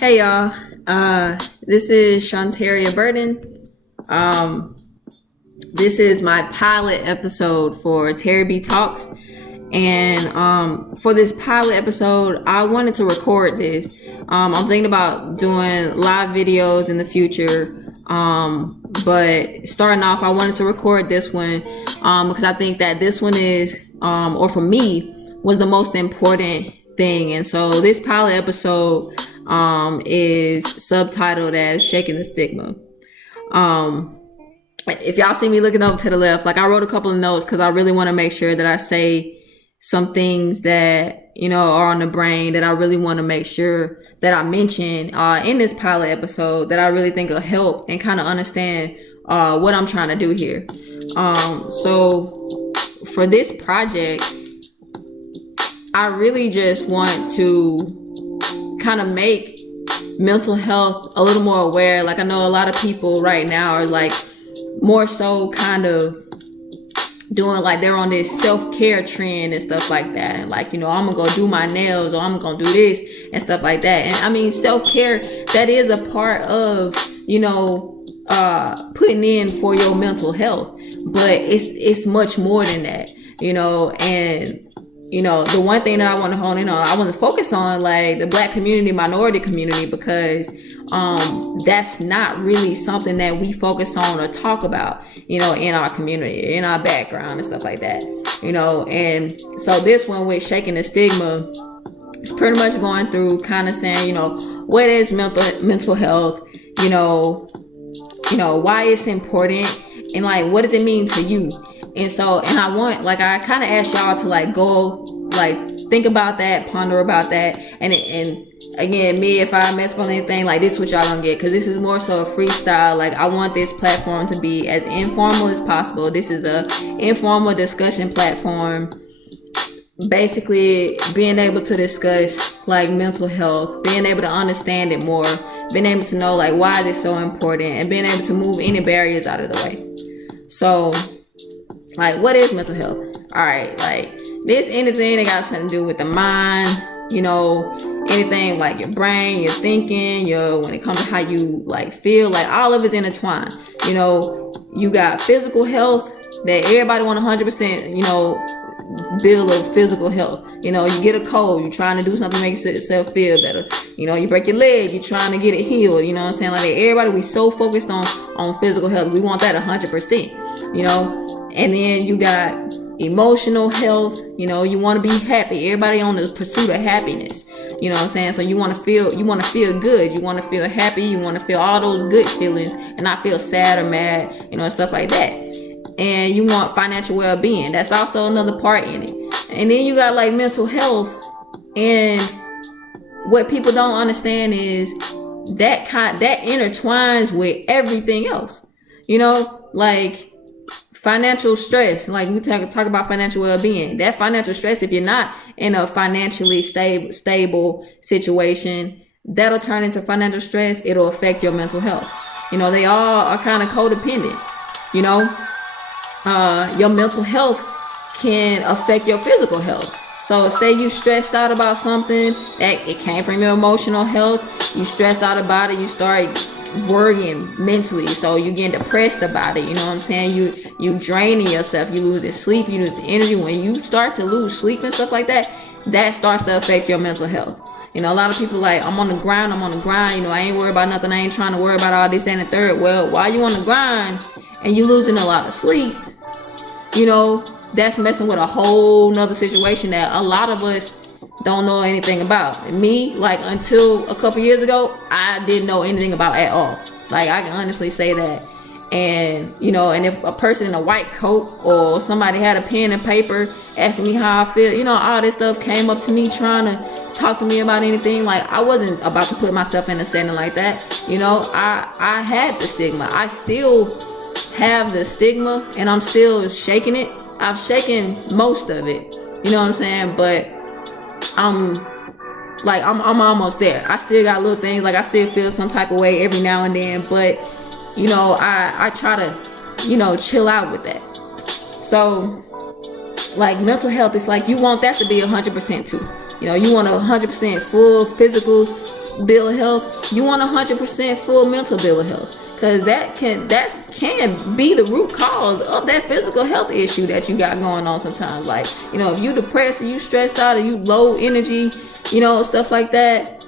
Hey y'all, this is Shantaria Burden. This is my pilot episode for Tari B Talks, and for this pilot episode, I wanted to record this. I'm thinking about doing live videos in the future, but starting off, I wanted to record this one because I think that this one is, or for me, was the most important thing. And so this pilot episode is subtitled as Shaking the Stigma. If y'all see me looking over to the left, like I wrote a couple of notes because I really want to make sure that I say some things that, are on the brain that I really want to make sure that I mention in this pilot episode that I really think will help and kind of understand what I'm trying to do here. So for this project, I really just want to kind of make mental health a little more aware. Like I know a lot of people right now are like more so kind of doing like they're on this self-care trend and stuff like that. And like, I'm gonna go do my nails or I'm gonna do this and stuff like that. And I mean, self-care, that is a part of, putting in for your mental health, but it's much more than that, and the one thing that I want to hone in on, I want to focus on like the Black community, minority community, because that's not really something that we focus on or talk about, in our community, in our background and stuff like that, and so this one with Shaking the Stigma is pretty much going through kind of saying, what is mental health, why it's important, and like, what does it mean to you? And so, and I kind of asked y'all to like go, like think about that, ponder about that. And again, me, if I mess up on anything, like this is what y'all gonna get. Cause this is more so a freestyle. Like I want this platform to be as informal as possible. This is a informal discussion platform. Basically being able to discuss like mental health, being able to understand it more, being able to know like why is it so important, and being able to move any barriers out of the way. So, like, what is mental health? All right, like this anything that got something to do with the mind, anything like your brain, your thinking, when it comes to how you like feel, like all of it's intertwined. You got physical health that everybody want 100%, bill of physical health. You get a cold, you're trying to do something to make yourself feel better. You break your leg, you're trying to get it healed. You know what I'm saying? Like everybody, we so focused on physical health. We want that 100%, and then you got emotional health. You want to be happy. Everybody on the pursuit of happiness. You know what I'm saying? So you want to feel good. You want to feel happy. You want to feel all those good feelings and not feel sad or mad, and stuff like that. And you want financial well-being. That's also another part in it. And then you got like mental health, and what people don't understand is that intertwines with everything else. Like financial stress, like we talk about financial well-being. That financial stress, if you're not in a financially stable situation, that'll turn into financial stress. It'll affect your mental health. They all are kind of codependent. Your mental health can affect your physical health. So say you stressed out about something that it came from your emotional health. You stressed out about it. You start worrying mentally, so you get depressed about it. You know what I'm saying? You draining yourself. You losing sleep. You losing energy. When you start to lose sleep and stuff like that, that starts to affect your mental health. A lot of people like, I'm on the grind. I ain't worried about nothing. I ain't trying to worry about all this and the third. Well, while you on the grind and you losing a lot of sleep, that's messing with a whole nother situation that a lot of us don't know anything about. Me, like until a couple years ago, I didn't know anything about at all. Like I can honestly say that. And and if a person in a white coat or somebody had a pen and paper asking me how I feel, all this stuff came up to me trying to talk to me about anything, like I wasn't about to put myself in a setting like that. I had the stigma. I still have the stigma, and I'm still shaking it. I've shaken most of it, you know what I'm saying? But I'm almost there. I still got little things, like I still feel some type of way every now and then, but I try to chill out with that. So like mental health, it's like you want that to be 100% too. You want a 100% full physical bill of health, you want 100% full mental bill of health, because that can be the root cause of that physical health issue that you got going on sometimes. Like, you know, if you depressed or you stressed out or you low energy, you know, stuff like that,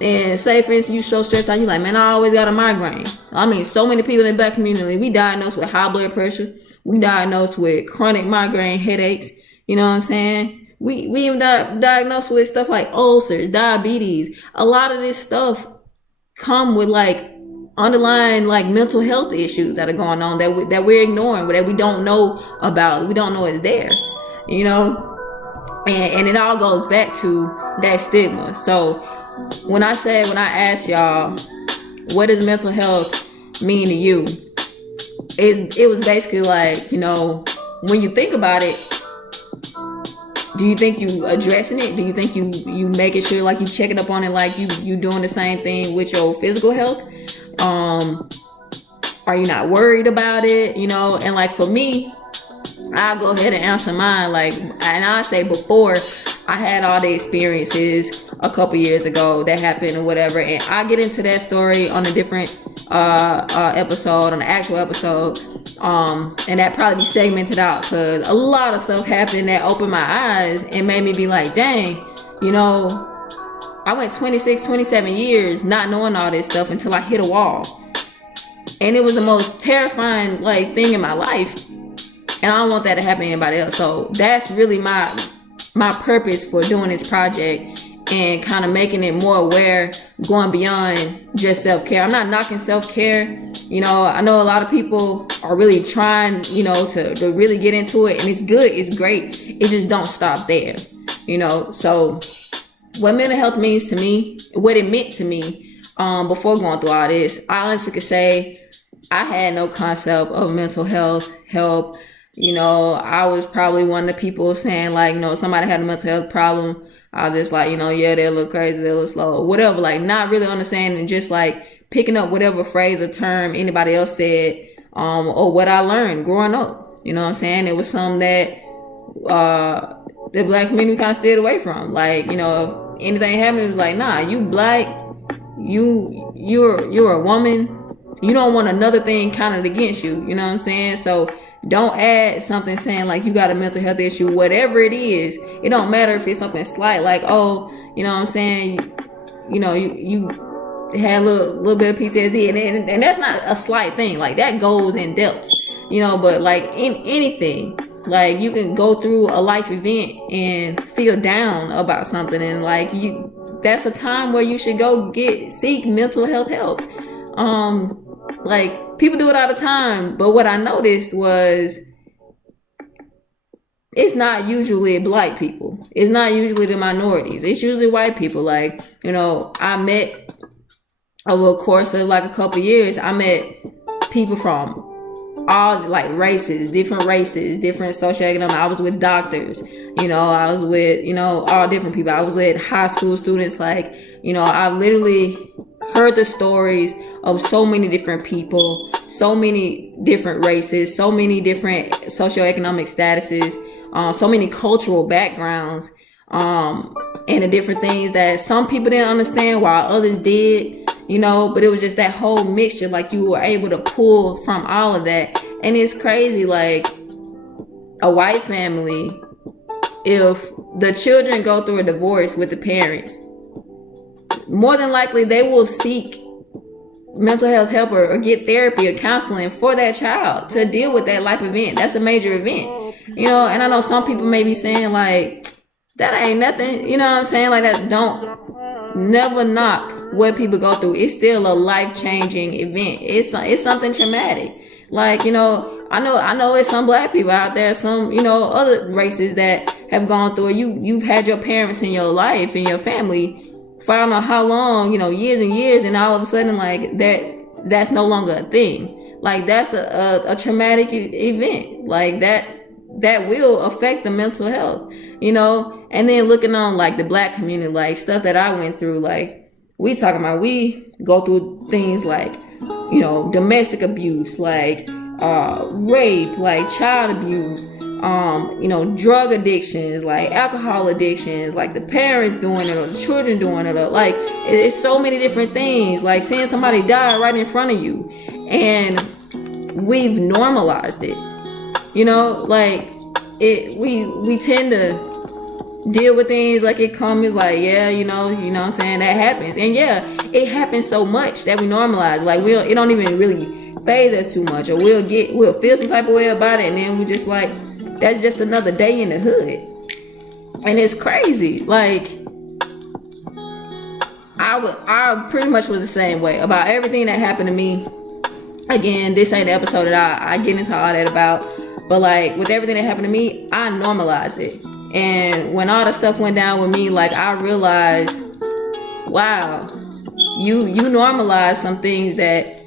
and say for instance you so stressed out, you like, man, I always got a migraine. I mean, so many people in the Black community, we diagnosed with high blood pressure, we diagnosed with chronic migraine headaches, you know what I'm saying? We even diagnosed with stuff like ulcers, diabetes. A lot of this stuff come with like underlying like mental health issues that are going on that we're ignoring, that we don't know about, we don't know is there, you know. And it all goes back to that stigma. So when I asked y'all, what does mental health mean to you, it was basically like, you know, when you think about it, do you think you addressing it? Do you think you making sure like you checking up on it, like you doing the same thing with your physical health? Are you not worried about it? You know, and like for me, I'll go ahead and answer mine. Like, and I say before I had all the experiences a couple years ago that happened or whatever, and I get into that story on a different episode, on the actual episode, and that probably be segmented out, because a lot of stuff happened that opened my eyes and made me be like, dang, you know, I went 27 years not knowing all this stuff until I hit a wall, and it was the most terrifying like thing in my life, and I don't want that to happen to anybody else. So that's really my purpose for doing this project, and kind of making it more aware, going beyond just self-care. I'm not knocking self-care. You know, I know a lot of people are really trying, you know, to really get into it, and it's good, it's great. It just don't stop there, you know. So what mental health means to me, what it meant to me before going through all this, I honestly could say I had no concept of mental health help. You know, I was probably one of the people saying like, you know, somebody had a mental health problem, I was just like, you know, yeah, they look crazy, they look slow, whatever, like not really understanding, just like picking up whatever phrase or term anybody else said, or what I learned growing up. You know what I'm saying? It was something that the Black community kind of stayed away from. Like, you know, if anything happened, it was like, nah, you Black, you're a woman, you don't want another thing counted against you. You know what I'm saying? So don't add something saying like you got a mental health issue, whatever it is. It don't matter if it's something slight, like, oh, you know what I'm saying, you know, you had a little bit of PTSD, and that's not a slight thing. Like that goes in depth, you know. But like in anything, like you can go through a life event and feel down about something, and like that's a time where you should go seek mental health help. Like people do it all the time, but what I noticed was it's not usually Black people. It's not usually the minorities. It's usually white people. Like, you know, I met over the course of like a couple years, I met people from all like races, different socioeconomic. I was with doctors, you know, I was with, you know, all different people. I was with high school students. Like, you know, I literally heard the stories of so many different people, so many different races, so many different socioeconomic statuses, so many cultural backgrounds, and the different things that some people didn't understand while others did, you know. But it was just that whole mixture, like you were able to pull from all of that. And it's crazy, like a white family, if the children go through a divorce with the parents, more than likely they will seek mental health help or get therapy or counseling for that child to deal with that life event. That's a major event, you know. And I know some people may be saying like, that ain't nothing, you know what I'm saying? Like that, don't never knock what people go through. It's still a life-changing event. It's something traumatic. Like, you know, I know it's some Black people out there, some, you know, other races that have gone through it. You've had your parents in your life, in your family, for I don't know how long, you know, years and years, and all of a sudden, like that's no longer a thing. Like that's a traumatic event. Like that will affect the mental health, you know. And then looking on like the Black community, like stuff that I went through, like we go through things like, you know, domestic abuse, like rape, like child abuse, drug addictions, like alcohol addictions, like the parents doing it or the children doing it, or like it's so many different things, like seeing somebody die right in front of you, and we've normalized it. Like we tend to deal with things like it comes, like, yeah, you know what I'm saying, that happens. And yeah, it happens so much that we normalize, like it don't even really phase us too much, or we'll feel some type of way about it, and then we just like, that's just another day in the hood. And it's crazy. Like I pretty much was the same way about everything that happened to me. Again, this ain't the episode that I get into all that about, but like with everything that happened to me, I normalized it. And when all the stuff went down with me, like I realized, wow, you normalized some things that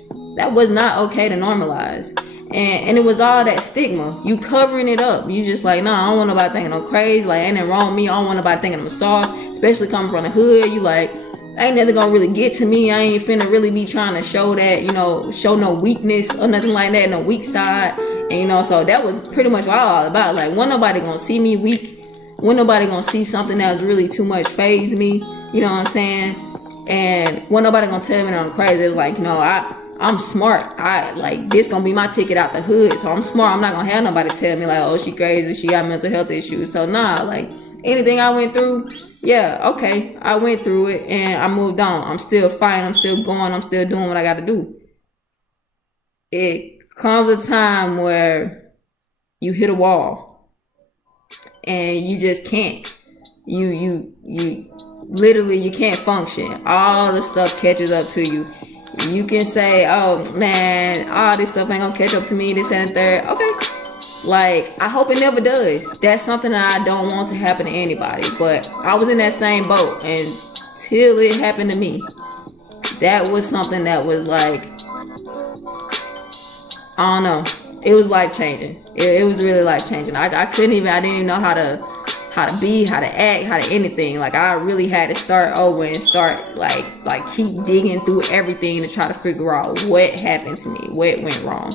was not okay to normalize. And it was all that stigma. You covering it up. You just like, nah, I don't want nobody thinking I'm crazy. Like, ain't nothing wrong with me. I don't want nobody thinking I'm soft, especially coming from the hood. You like, ain't nothing gonna really get to me. I ain't finna really be trying to show that, show no weakness or nothing like that, no weak side. And so that was pretty much what I was all about. Like, wasn't nobody gonna see me weak. Wasn't nobody gonna see something that was really too much phase me. You know what I'm saying? And wasn't nobody gonna tell me that I'm crazy. It was like, I'm smart. This gonna be my ticket out the hood. So I'm smart. I'm not gonna have nobody tell me like, oh, she crazy, she got mental health issues. So nah, like anything I went through, yeah, okay, I went through it and I moved on. I'm still fighting, I'm still going, I'm still doing what I gotta do. It comes a time where you hit a wall and you just can't. You literally, you can't function. All the stuff catches up to you. You can say, oh man, all this stuff ain't gonna catch up to me, this and that. Okay, like I hope it never does. That's something that I don't want to happen to anybody, but I was in that same boat until it happened to me. That was something that was like, I don't know, it was life changing. It was really life changing. I didn't even know how to be, how to act, how to anything. Like I really had to start over and start like keep digging through everything to try to figure out what happened to me, what went wrong.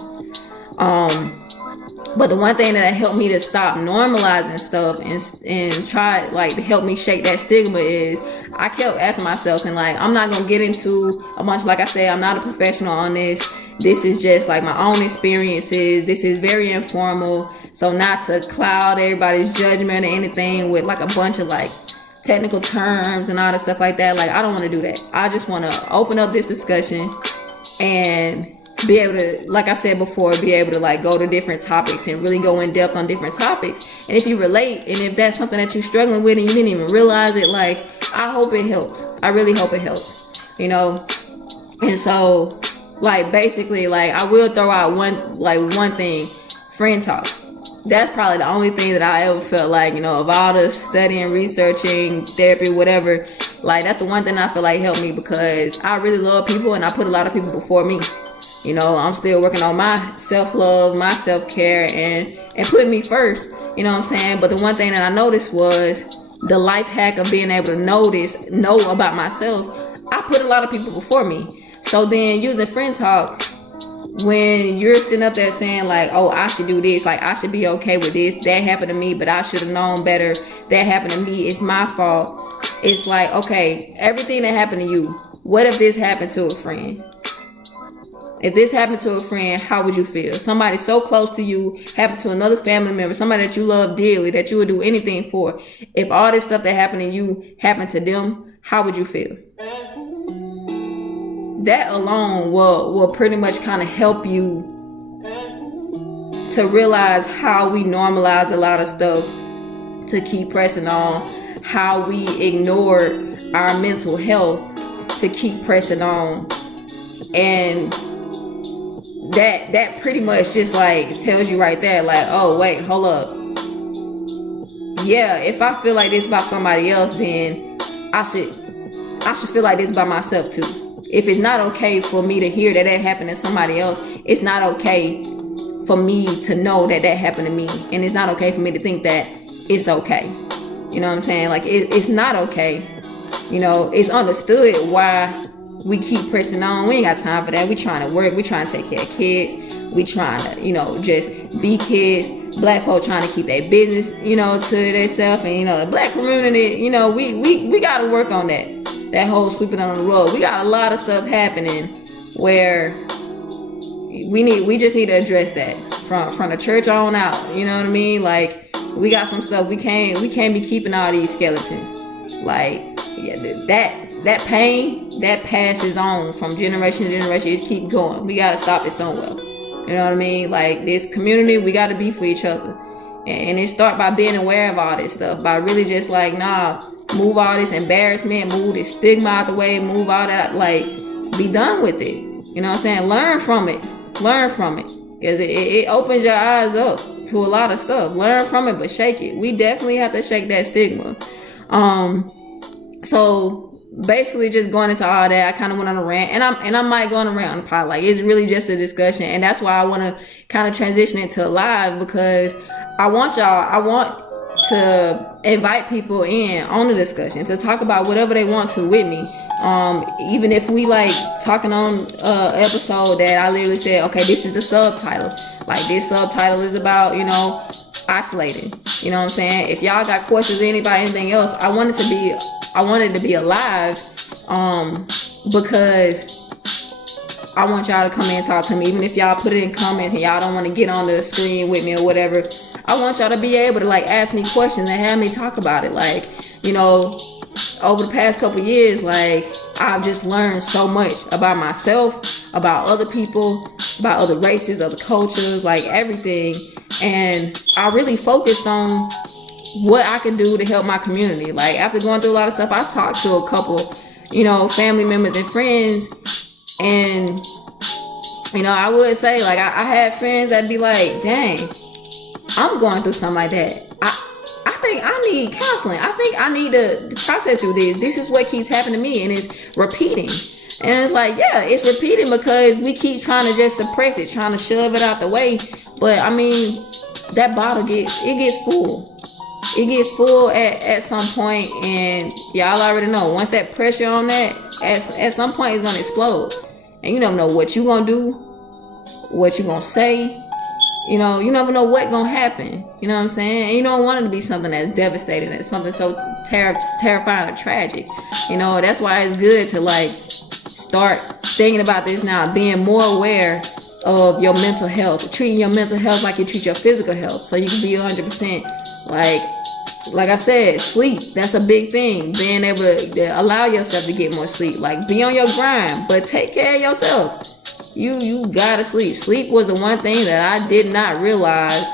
But the one thing that helped me to stop normalizing stuff and try like to help me shake that stigma is I kept asking myself, and like I'm not gonna get into a bunch, like I said, I'm not a professional on this. This is just like my own experiences. This is very informal. So not to cloud everybody's judgment or anything with like a bunch of like technical terms and all that stuff like that. Like I don't want to do that. I just want to open up this discussion and be able to, like I said before, be able to like go to different topics and really go in depth on different topics. And if you relate, and if that's something that you're struggling with and you didn't even realize it, like I hope it helps. I really hope it helps, And so like basically, like I will throw out one thing, friend talk. That's probably the only thing that I ever felt like, of all the studying, researching, therapy, whatever, like that's the one thing I feel like helped me, because I really love people and I put a lot of people before me. I'm still working on my self-love, my self-care, and putting me first, you know what I'm saying? But the one thing that I noticed was the life hack of being able to know about myself. I put a lot of people before me. So then using friend talk, when you're sitting up there saying like, oh, I should do this, like I should be okay with this, that happened to me, but I should have known better, that happened to me, it's my fault. It's like, okay, everything that happened to you, what if this happened to a friend? If this happened to a friend, how would you feel? Somebody so close to you, happened to another family member, somebody that you love dearly, that you would do anything for. If all this stuff that happened to you happened to them, how would you feel? That alone will pretty much kind of help you to realize how we normalize a lot of stuff to keep pressing on, how we ignore our mental health to keep pressing on. And that pretty much just like tells you right there, like, oh wait, hold up. Yeah, if I feel like this about somebody else, then I should feel like this by myself too. If it's not okay for me to hear that happened to somebody else, it's not okay for me to know that happened to me. And it's not okay for me to think that it's okay. You know what I'm saying? Like it's not okay. It's understood why we keep pressing on. We ain't got time for that. We trying to work. We trying to take care of kids. We trying to, just be kids. Black folk trying to keep their business, to themselves. And, the black community, we got to work on that whole sweeping under the rug. We got a lot of stuff happening where we just need to address that from the church on out. You know what I mean? Like, we got some stuff we can't be keeping all these skeletons. Like, yeah, that pain that passes on from generation to generation, just keep going. We gotta stop it somewhere. You know what I mean? Like, this community, we gotta be for each other, and it start by being aware of all this stuff, by really just like, move all this embarrassment, move this stigma out the way, move all that, like, be done with it. You know what I'm saying? Learn from it, because it opens your eyes up to a lot of stuff. Learn from it, but shake it. We definitely have to shake that stigma. So basically, just going into all that, I kind of went on a rant, and I might go on a rant on the pod. Like, it's really just a discussion, and that's why I want to kind of transition into live, because I want to invite people in on the discussion to talk about whatever they want to with me. Even if we like talking on episode that I literally said, okay, this is the subtitle. Like, this subtitle is about, isolating. You know what I'm saying? If y'all got questions or anything else, I wanted to be alive, because I want y'all to come in and talk to me. Even if y'all put it in comments and y'all don't want to get on the screen with me or whatever, I want y'all to be able to like ask me questions and have me talk about it. Like, over the past couple years, like, I've just learned so much about myself, about other people, about other races, other cultures, like everything. And I really focused on what I can do to help my community. Like, after going through a lot of stuff, I talked to a couple, family members and friends. And, I would say, like, I had friends that'd be like, dang, I'm going through something like that. I think I need counseling. I think I need to process through this. This is what keeps happening to me, and it's repeating. And it's like, yeah, it's repeating because we keep trying to just suppress it, trying to shove it out the way. But I mean, that bottle gets full. It gets full at some point, and y'all already know, once that pressure on that, at some point it's gonna explode. And you don't know what you gonna do, what you gonna say. You never know what gonna happen. You know what I'm saying? And you don't want it to be something that's devastating, that's something so terrifying or tragic. That's why it's good to like start thinking about this now, being more aware of your mental health, treating your mental health like you treat your physical health, so you can be 100%. Like I said, sleep, that's a big thing. Being able to allow yourself to get more sleep. Like, be on your grind, but take care of yourself. You gotta sleep. Sleep was the one thing that I did not realize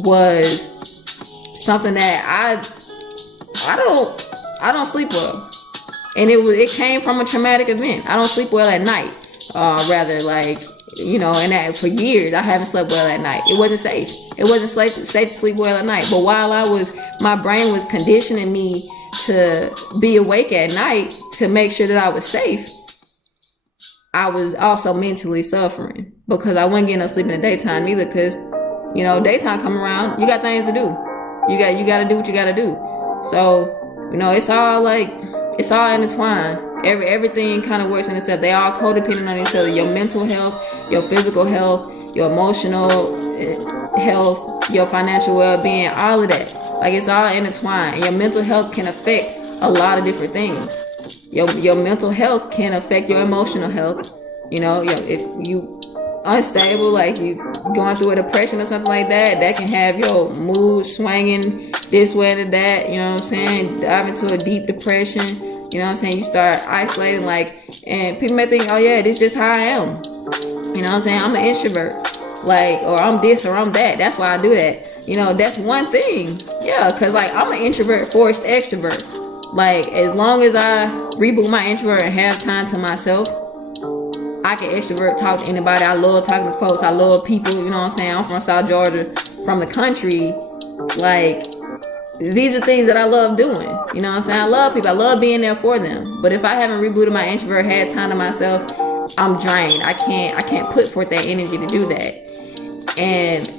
was something that I don't sleep well. And it came from a traumatic event. I don't sleep well at night. And that for years I haven't slept well at night. It wasn't safe. It wasn't safe to sleep well at night. But while my brain was conditioning me to be awake at night to make sure that I was safe, I was also mentally suffering because I wasn't getting no sleep in the daytime either. Because, daytime come around, you got things to do. You got to do what you got to do. So, it's all intertwined. Everything kind of works in itself. They all codependent on each other. Your mental health, your physical health, your emotional health, your financial well-being, all of that. Like, it's all intertwined. And your mental health can affect a lot of different things. Your mental health can affect your emotional health. If you unstable, like you going through a depression or something like that, that can have your mood swinging this way to that. You know what I'm saying? Dive into a deep depression. You know what I'm saying? You start isolating, and people may think, oh yeah, this is just how I am. You know what I'm saying? I'm an introvert, or I'm this or I'm that. That's why I do that. That's one thing. Yeah, because I'm an introvert forced extrovert. As long as I reboot my introvert and have time to myself, I can extrovert, talk to anybody. I love talking to folks. I love people. You know what I'm saying? I'm from South Georgia, from the country. These are things that I love doing. You know what I'm saying? I love people. I love being there for them. But if I haven't rebooted my introvert, had time to myself, I'm drained. I can't put forth that energy to do that.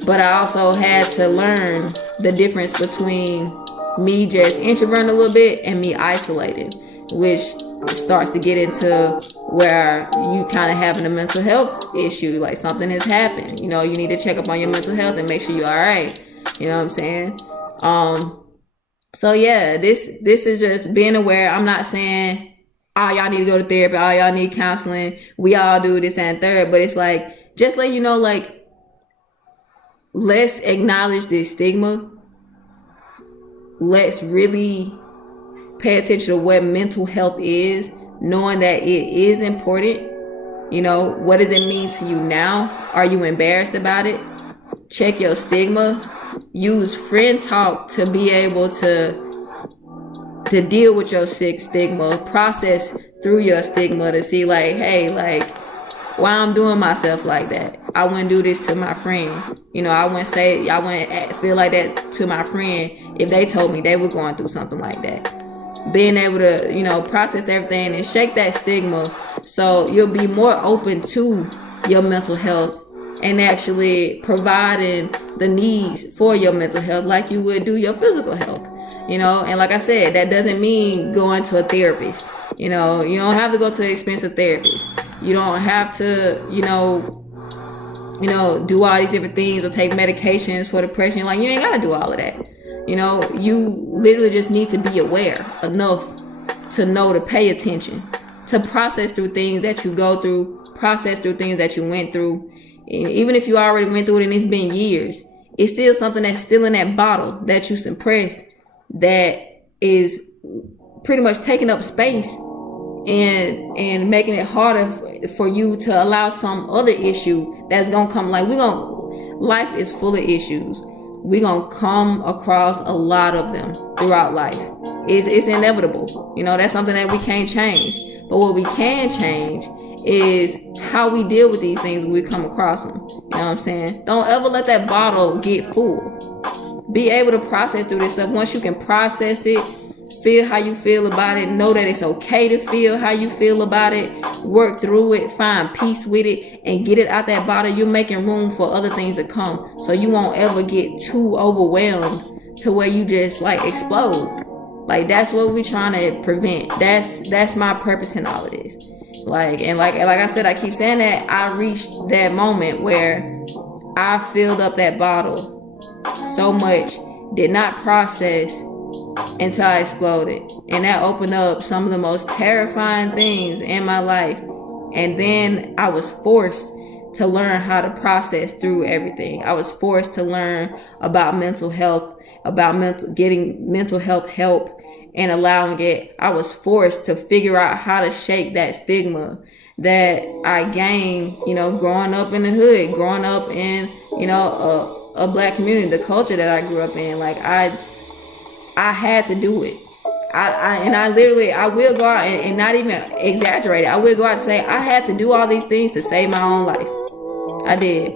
But I also had to learn the difference between me just introverting a little bit and me isolating, which it starts to get into where you kind of having a mental health issue, like something has happened. You need to check up on your mental health and make sure you're all right. You know what I'm saying? So yeah, this is just being aware. I'm not saying y'all need to go to therapy, y'all need counseling. We all do this and third, but it's like, just let you know, like, let's acknowledge this stigma. Let's really pay attention to what mental health is, knowing that it is important. What does it mean to you now? Are you embarrassed about it? Check your stigma. Use friend talk to be able to deal with your sick stigma, process through your stigma to see, like, hey, like, why I'm doing myself like that. I wouldn't do this to my friend. I wouldn't feel like that to my friend if they told me they were going through something like that. Being able to, process everything and shake that stigma, so you'll be more open to your mental health and actually providing the needs for your mental health like you would do your physical health. And like I said, that doesn't mean going to a therapist. You don't have to go to an expensive therapist. You don't have to, do all these different things or take medications for depression. Like, you ain't got to do all of that. You literally just need to be aware enough to know to pay attention, to process through things that you go through, process through things that you went through. And even if you already went through it and it's been years, it's still something that's still in that bottle that you suppressed, that is pretty much taking up space and making it harder for you to allow some other issue that's gonna come. Like, life is full of issues. We're gonna come across a lot of them throughout life. It's inevitable. That's something that we can't change. But what we can change is how we deal with these things when we come across them. You know what I'm saying? Don't ever let that bottle get full. Be able to process through this stuff. Once you can process it, feel how you feel about it, know that it's okay to feel how you feel about it, work through it, find peace with it, and get it out that bottle. You're making room for other things to come, so you won't ever get too overwhelmed to where you just like explode. Like, that's what we're trying to prevent. That's my purpose in all of this. Like I said, I keep saying that I reached that moment where I filled up that bottle so much, did not process until I exploded. And that opened up some of the most terrifying things in my life. And then I was forced to learn how to process through everything. I was forced to learn about mental health, about getting mental health help and allowing it. I was forced to figure out how to shake that stigma that I gained, growing up in the hood, growing up in, a black community, the culture that I grew up in. Like, I had to do it. I will go out and not even exaggerate it. I will go out and say I had to do all these things to save my own life. I did.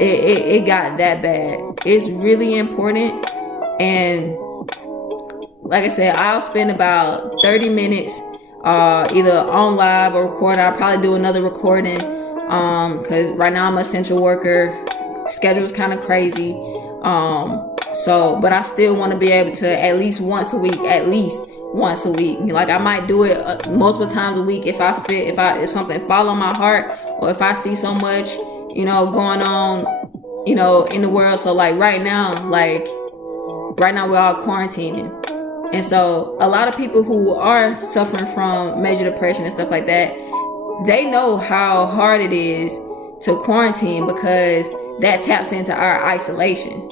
It got that bad. It's really important. And like I said, I'll spend about 30 minutes either on live or recording. I'll probably do another recording because right now I'm an essential worker. Schedule's kind of crazy. But I still want to be able to at least once a week. Like, I might do it multiple times a week if something fall on my heart, or if I see so much, going on, in the world. So like right now we're all quarantining. And so a lot of people who are suffering from major depression and stuff like that, they know how hard it is to quarantine, because that taps into our isolation.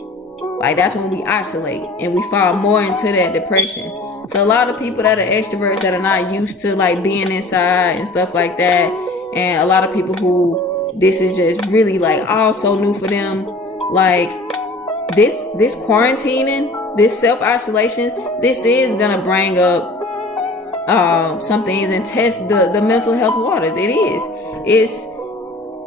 Like, that's when we isolate and we fall more into that depression. So a lot of people that are extroverts that are not used to like being inside and stuff like that, and a lot of people who this is just really like all so new for them, like this quarantining, this self-isolation, this is gonna bring up some things and test the mental health waters.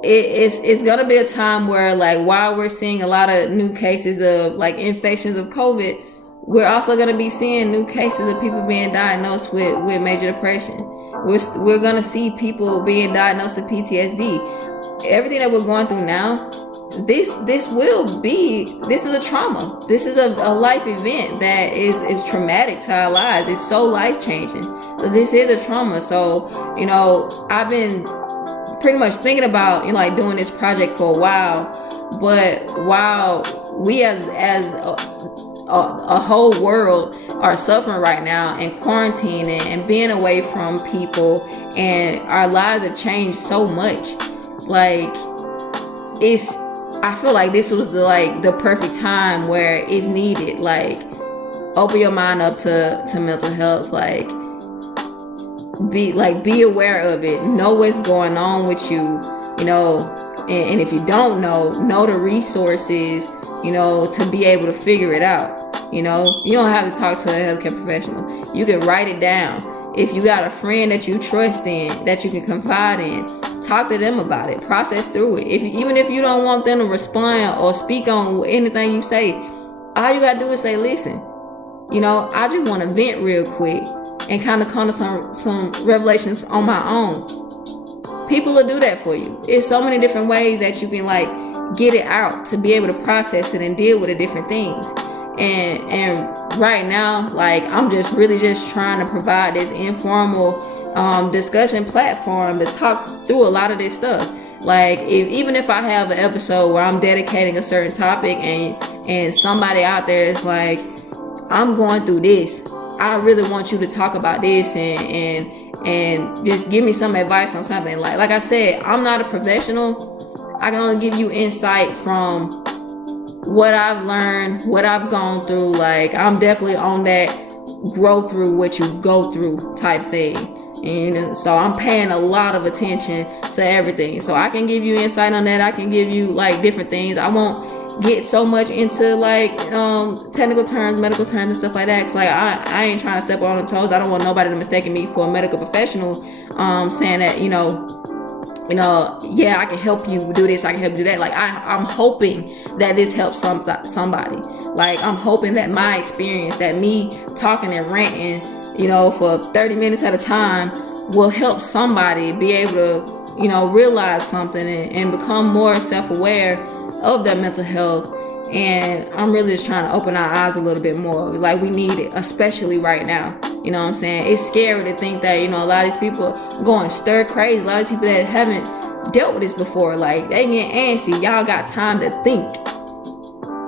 It's gonna be a time where, like, while we're seeing a lot of new cases of like infections of COVID, we're also gonna be seeing new cases of people being diagnosed with major depression. We're gonna see people being diagnosed with PTSD. Everything that we're going through now, this is a trauma. This is a life event that is traumatic to our lives. It's so life changing. So this is a trauma. So, I've been pretty much thinking about, like, doing this project for a while. But while we as a whole world are suffering right now and quarantining and being away from people, and our lives have changed so much, like, I feel like this was the perfect time where it's needed. Like, open your mind up to mental health. Like, be aware of it. Know what's going on with you, and if you don't know the resources, to be able to figure it out. You don't have to talk to a healthcare professional. You can write it down. If you got a friend that you trust in, that you can confide in, talk to them about it. Process through it. Even if you don't want them to respond or speak on anything you say, all you gotta do is say, listen, I just want to vent real quick and kind of come to some revelations on my own. People will do that for you. It's so many different ways that you can, like, get it out, to be able to process it and deal with the different things. And right now, like, I'm just trying to provide this informal discussion platform to talk through a lot of this stuff. Like, even if I have an episode where I'm dedicating a certain topic and somebody out there is like, I'm going through this, I really want you to talk about this and just give me some advice on something. Like I said, I'm not a professional. I can only give you insight from what I've learned, what I've gone through. Like, I'm definitely on that grow through what you go through type thing. And so I'm paying a lot of attention to everything. So I can give you insight on that. I can give you, like, different things. I won't get so much into, like, technical terms, medical terms and stuff like that. Cause, like, I ain't trying to step on the toes. I don't want nobody to mistake me for a medical professional, saying that, yeah, I can help you do this, I can help you do that. Like, I'm hoping that this helps somebody. Like, I'm hoping that my experience, that me talking and ranting, for 30 minutes at a time, will help somebody be able to, realize something and become more self-aware of their mental health. And I'm really just trying to open our eyes a little bit more. Like, we need it, especially right now. You know what I'm saying? It's scary to think that, a lot of these people going stir crazy. A lot of people that haven't dealt with this before, like, they get antsy. Y'all got time to think.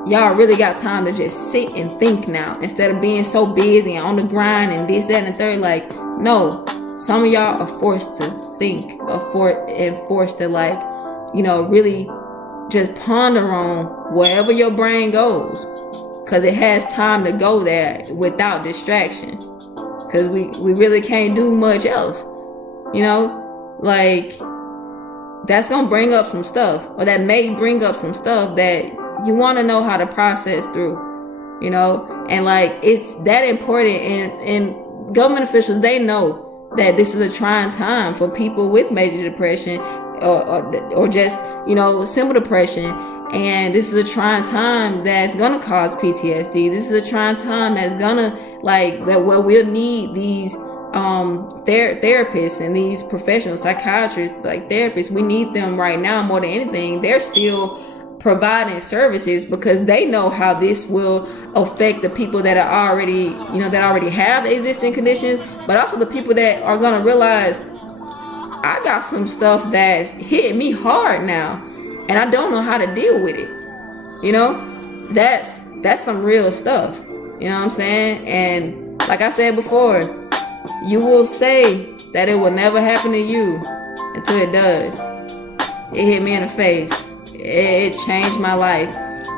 Y'all really got time to just sit and think now, instead of being so busy and on the grind and this, that, and the third. Like, no, some of y'all are forced to think, forced to, like, really just ponder on wherever your brain goes, because it has time to go there without distraction. Because we really can't do much else, like, that's gonna bring up some stuff, or that may bring up some stuff that you want to know how to process through, and, like, it's that important. And government officials, they know that this is a trying time for people with major depression or just, simple depression. And this is a trying time that's gonna cause PTSD. This is a trying time that's gonna, like, that where we'll need these therapists and these professional psychiatrists, like therapists. We need them right now more than anything. They're still providing services because they know how this will affect the people that are already, that already have existing conditions, but also the people that are gonna realize, I got some stuff that's hitting me hard now, and I don't know how to deal with it. That's some real stuff. You know what I'm saying? And like I said before, you will say that it will never happen to you until it does. It hit me in the face. It changed my life.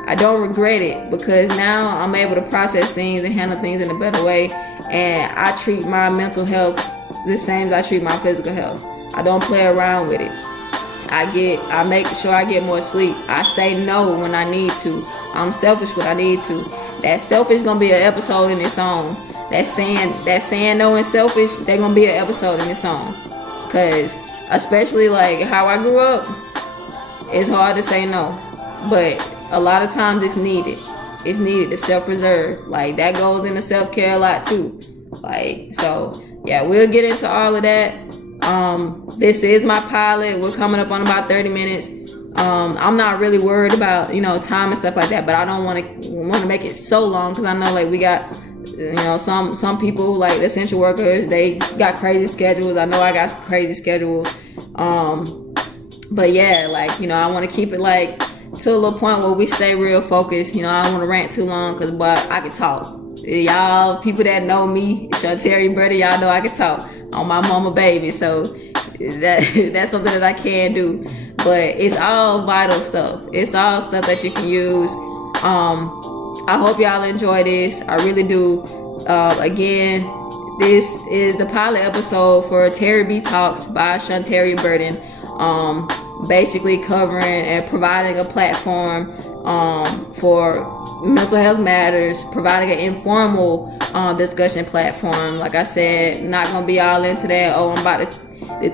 I don't regret it, because now I'm able to process things and handle things in a better way. And I treat my mental health the same as I treat my physical health. I don't play around with it. I make sure I get more sleep. I say no when I need to. I'm selfish when I need to. That selfish gonna be an episode in its own. That saying no and selfish, they gonna be an episode in its own. Cause especially, like, how I grew up, it's hard to say no. But a lot of times it's needed. It's needed to self-preserve. Like, that goes into self-care a lot too. Like, so yeah, we'll get into all of that. This is my pilot. We're coming up on about 30 minutes. I'm not really worried about, time and stuff like that, but I don't want to make it so long, because I know like we got, some people like essential workers, they got crazy schedules. I know I got crazy schedules. But yeah, like, I want to keep it like to a little point where we stay real focused. I don't want to rant too long, because I can talk. Y'all people that know me, Shantari brother, y'all know I can talk on my mama baby. So that's something that I can do. But it's all vital stuff. It's all stuff that you can use. I hope y'all enjoy this. I really do. Again, this is the pilot episode for Tari B Talks by Shantari Burden. Basically covering and providing a platform for mental health matters, providing an informal discussion platform. Like I said, not gonna be all into that, I'm about to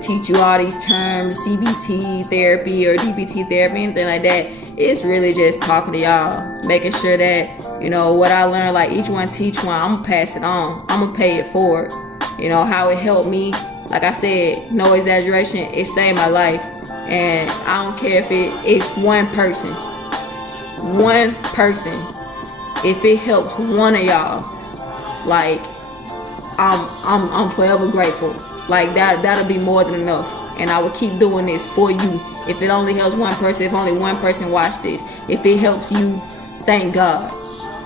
teach you all these terms, CBT therapy or DBT therapy, anything like that. It's really just talking to y'all, making sure that, what I learned, like each one teach one, I'm gonna pass it on. I'm gonna pay it forward. How it helped me. Like I said, no exaggeration, it saved my life. And I don't care if it's one person. If it helps one of y'all, like I'm forever grateful. Like that'll be more than enough. And I will keep doing this for you. If it only helps one person, if only one person watch this, if it helps you, thank God.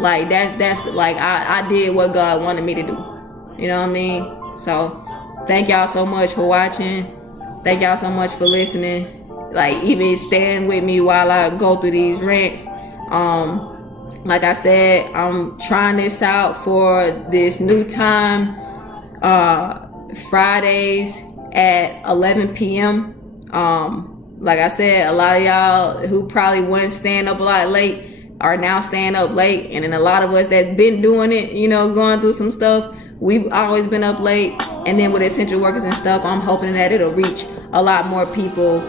Like that's like I did what God wanted me to do. You know what I mean? So thank y'all so much for watching. Thank y'all so much for listening. Like even staying with me while I go through these rants. Like I said, I'm trying this out for this new time. Fridays at 11 p.m. Like I said, a lot of y'all who probably wasn't staying up a lot late are now staying up late. And then a lot of us that's been doing it, going through some stuff, we've always been up late. And then with essential workers and stuff, I'm hoping that it'll reach a lot more people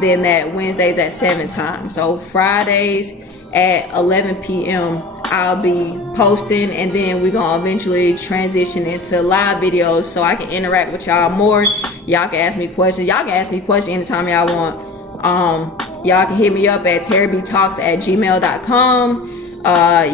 than that Wednesdays at 7 times. So Fridays at 11 p.m. I'll be posting, and then we're gonna eventually transition into live videos so I can interact with y'all more. Y'all can ask me questions. Y'all can ask me questions anytime y'all want. Y'all can hit me up at taribtalks@gmail.com.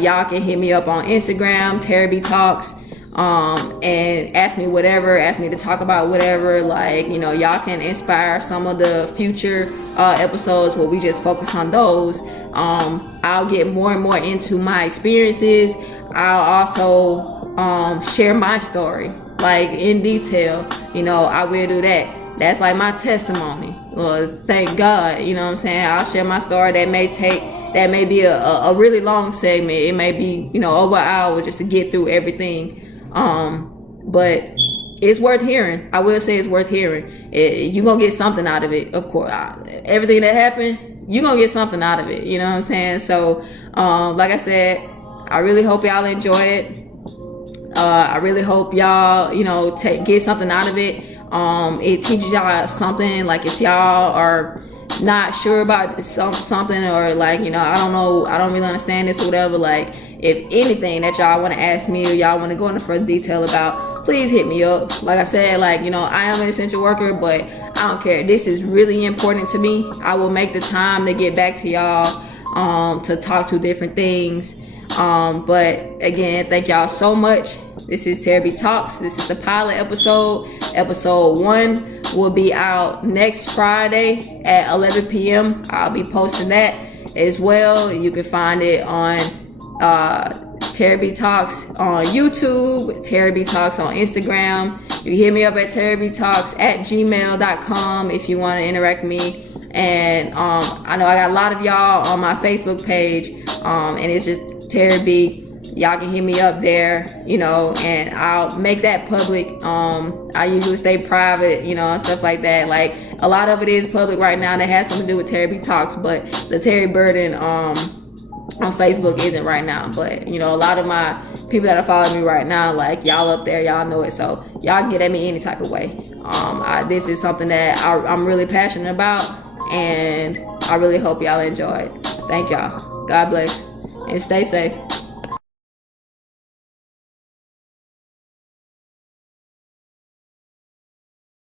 Y'all can hit me up on Instagram, taribtalks. And ask me whatever, ask me to talk about whatever, like, y'all can inspire some of the future episodes where we just focus on those. I'll get more and more into my experiences. I'll also share my story, like in detail. I will do that. That's like my testimony. Well, thank God, what I'm saying? I'll share my story. That may be a really long segment. It may be, over an hour just to get through everything. But it's worth hearing. I will say it's worth hearing. You're gonna get something out of it, of course. Everything that happened, you're gonna get something out of it. You know what I'm saying? So, like I said, I really hope y'all enjoy it. I really hope y'all, get something out of it. It teaches y'all something. Like if y'all are not sure about something, or like, I don't know, I don't really understand this or whatever, like if anything that y'all want to ask me or y'all want to go into further detail about, please hit me up. Like I said, like, I am an essential worker, but I don't care. This is really important to me. I will make the time to get back to y'all, to talk to different things. But again, thank y'all so much. This is Tari B Talks. This is the pilot episode. Episode 1 will be out next Friday at 11 p.m. I'll be posting that as well. You can find it on Tari B Talks on YouTube, Tari B Talks on Instagram. You can hit me up at taribtalks@gmail.com if you want to interact with me. And I know I got a lot of y'all on my Facebook page, and it's just Tari B. Y'all can hit me up there, and I'll make that public. I usually stay private, and stuff like that. Like a lot of it is public right now that has something to do with Tari B Talks, but the Tari Burden on Facebook isn't right now. But a lot of my people that are following me right now, like y'all up there, y'all know it. So y'all can get at me any type of way. This is something that I'm really passionate about, and I really hope y'all enjoy it. Thank y'all. God bless, and stay safe.